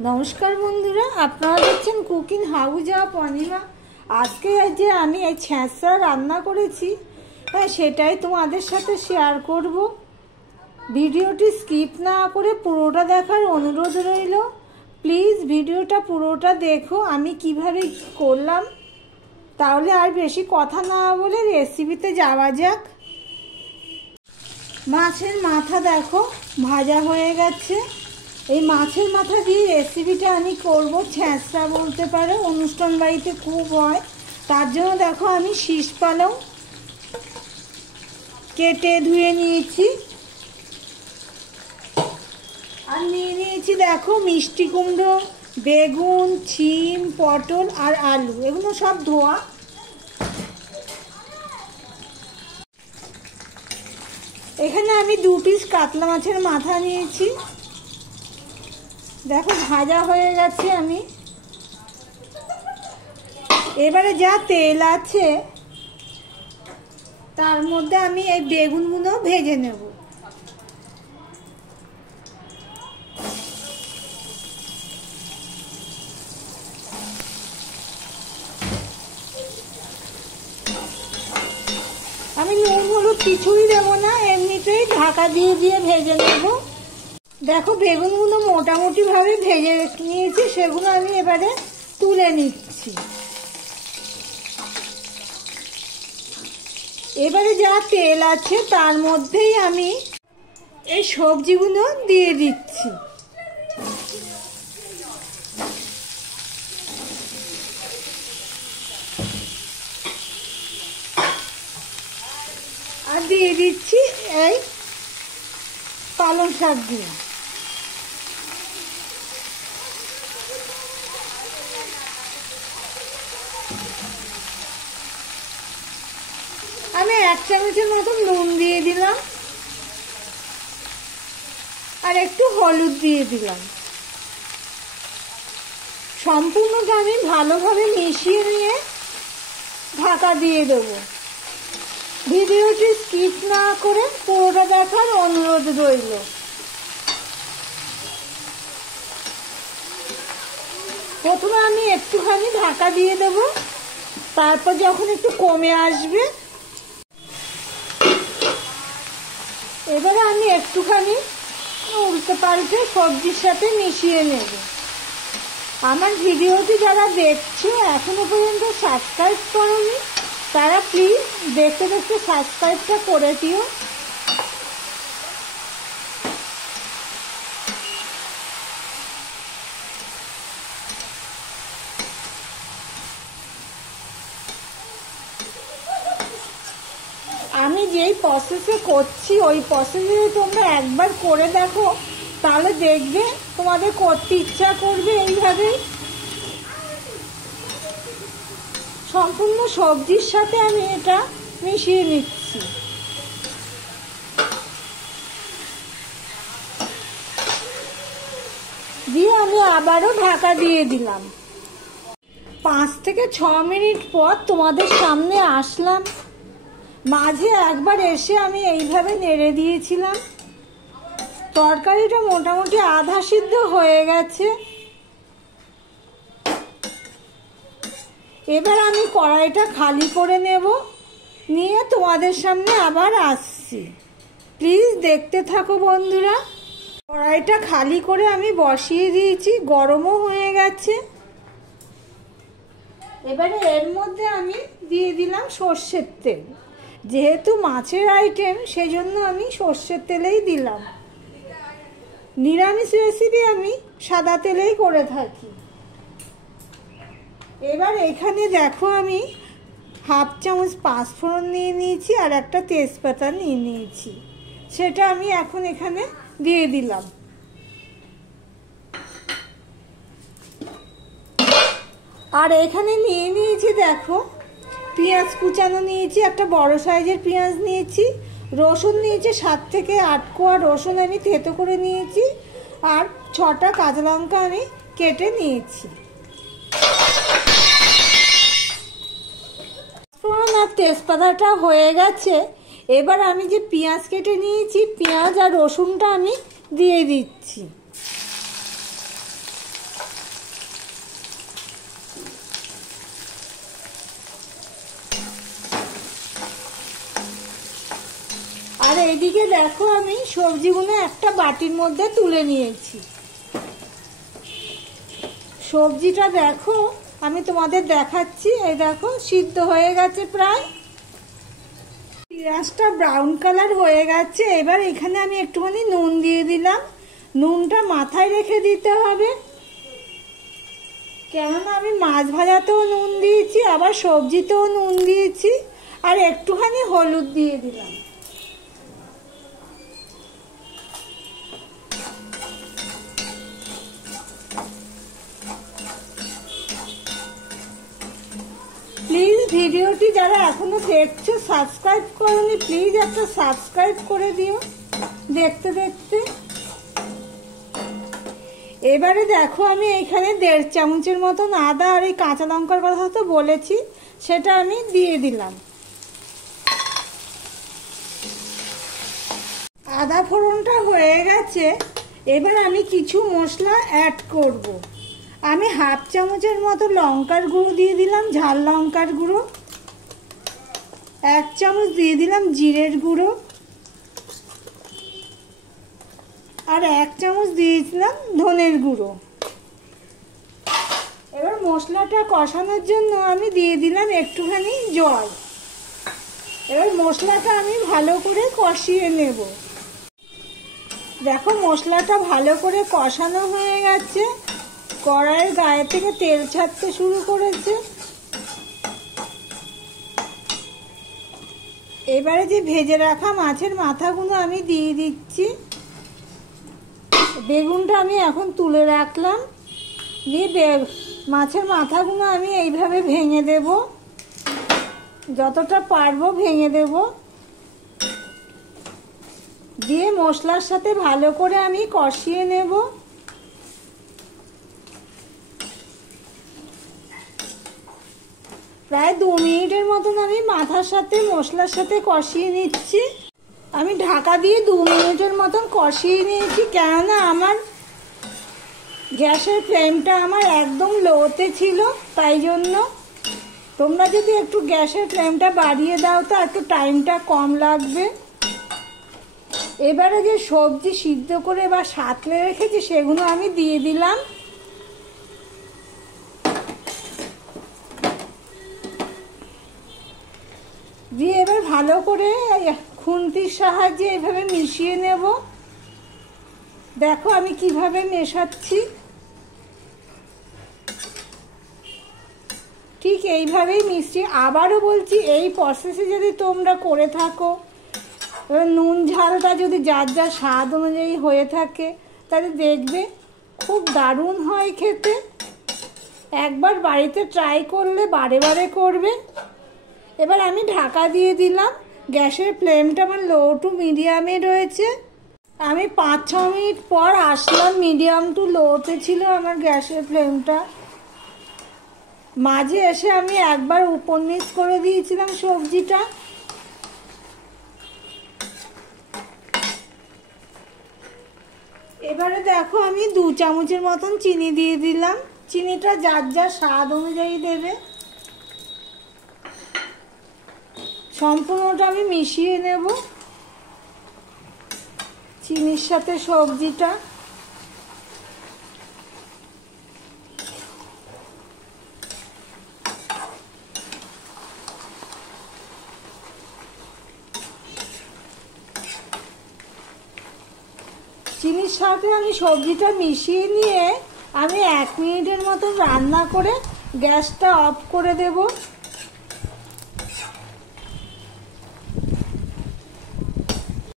নমস্কার বন্ধুরা, আপনারা দেখছেন কুকিং হাউস অফ অনিমা। আজকে যে আমি এই ছ্যাঁচড়া রান্না করেছি, সেটাই তোমাদের সাথে শেয়ার করব। ভিডিওটি স্কিপ না করে পুরোটা দেখার অনুরোধ রইল। প্লিজ ভিডিওটা পুরোটা দেখো আমি কিভাবে করলাম। তাহলে আর বেশি কথা না বলে রেসিপিতে যাওয়া যাক। মাছের মাথা দেখো ভাজা হয়ে গেছে। এই মাছের মাথা দিয়ে রেসিপিটা আমি করব, ছ্যাঁচড়া বলতে পারো, অনুষ্ঠান বাড়িতে খুব হয়। তার জন্য দেখো আমি শীষ পালং কেটে ধুয়ে নিয়েছি, আর নিয়ে নিয়েছি দেখো মিষ্টি কুমড়ো, বেগুন, শিম, পটল আর আলু, এগুলো সব ধোয়া। এখানে আমি 2 পিস কাতলা মাছের মাথা নিয়েছি, দেখো ভাজা হয়ে গেছে। আমি এবারে যা তেল আছে তার মধ্যে আমি এই বেগুনগুলো ভেজে নেব। আমি নুন হলুদ কিছুই দেবো না, এমনিতেই ঢাকা দিয়ে দিয়ে ভেজে নেব। দেখো বেগুনগুলো মোটামুটি ভাবে ভেজে নিয়েছি, সেগুলো আমি এবারে তুলে নিচ্ছি। এবারে যা তেল আছে তার মধ্যেই আমি এই সবজিগুলো দিয়ে দিচ্ছি। আর দিয়ে দিচ্ছি এই পালং শাকগুলো। আমি 1 চামচের মতন নুন দিয়ে দিলাম, আর একটু হলুদ দিয়ে দিলাম। সম্পূর্ণটা আমি ভালোভাবে মিশিয়ে নিয়ে ঢাকা দিয়ে দেবো। ভিডিওটি স্কিপ না করে পুরোটা দেখার অনুরোধ রইল। প্রথমে আমি একটুখানি ঢাকা দিয়ে দেব, তারপর যখন একটু কমে আসবে এবারে আমি একটুখানি উল্টে পাল্টে সবজির সাথে মিশিয়ে নেব। আমার ভিডিওটি যারা দেখছো এখনো পর্যন্ত সাবস্ক্রাইব করোনি, তারা প্লিজ দেখতে দেখতে সাবস্ক্রাইবটা করে দিও। আমি যেই প্রসেসে করছি ওই প্রসেসে তোমরা একবার করে দেখো, তাহলে দেখবে তোমাদের করতে ইচ্ছা করবে। এইভাবেই সম্পূর্ণ সবজির সাথে আমি এটা মিশিয়ে নিচ্ছি। দিয়ে আমি আবারও ঢাকা দিয়ে দিলাম। 5 থেকে 6 মিনিট পর তোমাদের সামনে আসলাম। মাঝে একবার এসে আমি এইভাবে নেড়ে দিয়েছিলাম। তরকারিটা মোটামুটি আধা সিদ্ধ হয়ে গেছে। এবার আমি কড়াইটা খালি করে নেব, নিয়ে তোমাদের সামনে আবার আসছি। প্লিজ দেখতে থাকো বন্ধুরা। কড়াইটা খালি করে আমি বসিয়ে দিয়েছি, গরমও হয়ে গেছে। এবারে এর মধ্যে আমি দিয়ে দিলাম সর্ষের তেল। যেহেতু মাছের আইটেম সেজন্য আমি সর্ষের তেলেই দিলাম। নিরামিষ রেসিপি আমি সাদা তেলেই করে থাকি। এবার এখানে দেখো আমি 1/2 চামচ পাঁচফোড়ন নিয়ে নিয়েছি, আর একটা তেজপাতা নিয়ে নিয়েছি, সেটা আমি এখন এখানে দিয়ে দিলাম। আর এখানে নিয়ে নিয়েছি দেখো পেঁয়াজ কুচানো নিয়েছি, একটা বড় সাইজের পেঁয়াজ নিয়েছি, রসুন নিয়েছি 7 থেকে 8 কোয়া রসুন আমি থেতো করে নিয়েছি, আর 6টা কাঁচা লঙ্কা আমি কেটে নিয়েছি। ফোড়ন আর তেজপাতাটা হয়ে গেছে। এবার আমি যে পেঁয়াজ কেটে নিয়েছি, পেঁয়াজ আর রসুনটা আমি দিয়ে দিচ্ছি। এইদিকে দেখো আমি সবজিগুলো একটা বাটির মধ্যে তুলে নিয়েছি। সবজিটা দেখো আমি তোমাদের দেখাচ্ছি। এই দেখো সিদ্ধ হয়ে গেছে প্রায়, পেঁয়াজটা ব্রাউন কালার হয়ে গেছে। এবার এখানে আমি একটুখানি নুন দিয়ে দিলাম। নুনটা মাথায় রেখে দিতে হবে, কেননা আমি মাছ ভাজাতেও নুন দিয়েছি, আবার সবজিতেও নুন দিয়েছি। আর একটুখানি হলুদ দিয়ে দিলাম। প্লিজ ভিডিওটি যারা এখনো দেখছো সাবস্ক্রাইব করোনি, প্লিজ একটা সাবস্ক্রাইব করে দিও দেখতে দেখতে। এবারে দেখো আমি এখানে 1.5 চামচের মতন আদা আর এই কাঁচা লঙ্কার কথা তো বলেছি, সেটা আমি দিয়ে দিলাম। আদা ফোড়নটা হয়ে গেছে। এবার আমি কিছু মশলা অ্যাড করব। আমি 1/2 চামচের মতো লঙ্কার গুঁড়ো দিয়ে দিলাম, ঝাল লঙ্কার গুঁড়ো। 1 চামচ দিয়ে দিলাম জিরের গুঁড়ো, আর 1 চামচ দিয়ে দিলাম ধনের গুঁড়ো। এবার মশলাটা কষানোর জন্য আমি দিয়ে দিলাম একটুখানি জল। এবার মশলাটা আমি ভালো করে কষিয়ে নেব। দেখো মশলাটা ভালো করে কষানো হয়ে গেছে, কড়াইয়ের গায়ে থেকে তেল ছাড়তে শুরু করেছে। এবারে যে ভেজে রাখা মাছের মাথাগুলো আমি দিয়ে দিচ্ছি। বেগুনটা আমি এখন তুলে রাখলাম, দিয়ে মাছের মাথাগুলো আমি এইভাবে ভেঙে দেব, যতটা পারবো ভেঙে দেব। দিয়ে মশলার সাথে ভালো করে আমি কষিয়ে নেব। প্রায় 2 মিনিটের মতন আমি মাথার সাথে মশলার সাথে কষিয়ে নিচ্ছি। আমি ঢাকা দিয়ে 2 মিনিটের মতন কষিয়ে নিয়েছি, কেননা আমার গ্যাসের ফ্লেমটা আমার একদম লোতে ছিল, তাই জন্য। তোমরা যদি একটু গ্যাসের ফ্লেমটা বাড়িয়ে দাও তো একটু টাইমটা কম লাগবে। এবারে যে সবজি সিদ্ধ করে বা সাঁতলে রেখেছি সেগুলো আমি দিয়ে দিলাম। দিয়ে এবার ভালো করে খুন্তির সাহায্যে এভাবে মিশিয়ে নেব। দেখো আমি কিভাবে মেশাচ্ছি, ঠিক এইভাবেই মিশিয়ে। আবারও বলছি, এই প্রসেসে যদি তোমরা করে থাকো, নুন ঝালটা যদি যার যার স্বাদ অনুযায়ী হয়ে থাকে, তাহলে দেখবে খুব দারুণ হয় খেতে। একবার বাড়িতে ট্রাই করলে বারে বারে করবে। এবার আমি ঢাকা দিয়ে দিলাম। গ্যাসের ফ্লেমটা আমার লো টু মিডিয়ামে রয়েছে। আমি 5-6 মিনিট পর আসলাম, মিডিয়াম টু লোতে ছিল আমার গ্যাসের ফ্লেমটা। মাঝে এসে আমি একবার উপর নিচ করে দিয়েছিলাম সবজিটা। এবারে দেখো আমি 2 চামচের মতন চিনি দিয়ে দিলাম। চিনিটা যার যার স্বাদ অনুযায়ী দেবে। সম্পূর্ণটা আমি মিশিয়ে নেব চিনির সাথে সবজিটা। চিনির সাথে আমি সবজিটা মিশিয়ে নিয়ে আমি 1 মিনিটের মতো রান্না করে গ্যাসটা অফ করে দেব।